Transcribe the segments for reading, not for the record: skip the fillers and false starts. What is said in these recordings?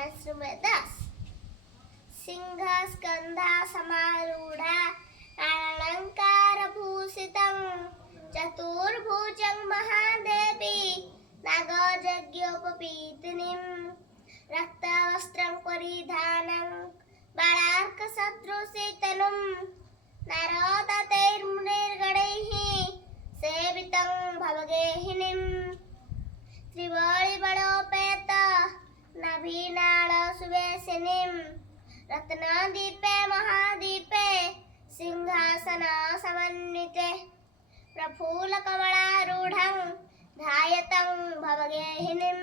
10 सिंह स्कंधा समारूढ़ा अलंकारभूषितं चतुर्भुजं महादेवी नागयज्ञोपवीतिनीं रक्तवस्त्रं परिधानं बालार्कसदृशतनुं नारदतैर्मुनिर्गणैः सेवितं भवगेहिनीं त्रिवळिबलोपेत नभीनाळसुवेशिनीं रत्नदीपे महादीपे सिंहासनसमन्विते प्रफुल्लकमलारूढं ध्यायतं भवगेहिनीं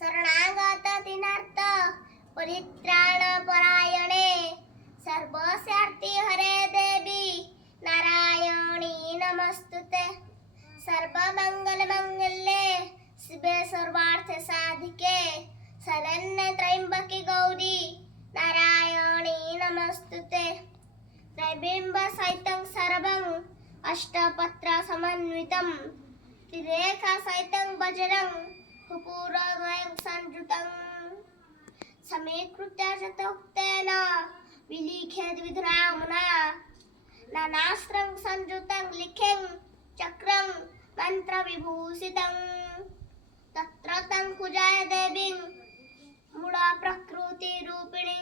शरणागतदीनार्त परित्राणपरायणे सर्वस्यार्तिहरे देवी नारायणी नमस्तुते सर्वमङ्गलमङ्गल्ये शिवे सर्वार्थसाधिके शरण्ये त्र्यम्बके गौरी नारायणी नमस्तुते त्रैबिम्बसहितं सर्वं अष्टपत्रसमन्वितं त्रिरेखासहितं वज्रं हुपुरद्वयं संयुतं समीकृत्य शतोक्तेन विलिखेद् विधुरामुना नानास्त्रं संयुतं लिखें चक्रं मन्त्रविभूषितं तत्र तं पूजय देवीं मूढप्रकृतिरूपिणीं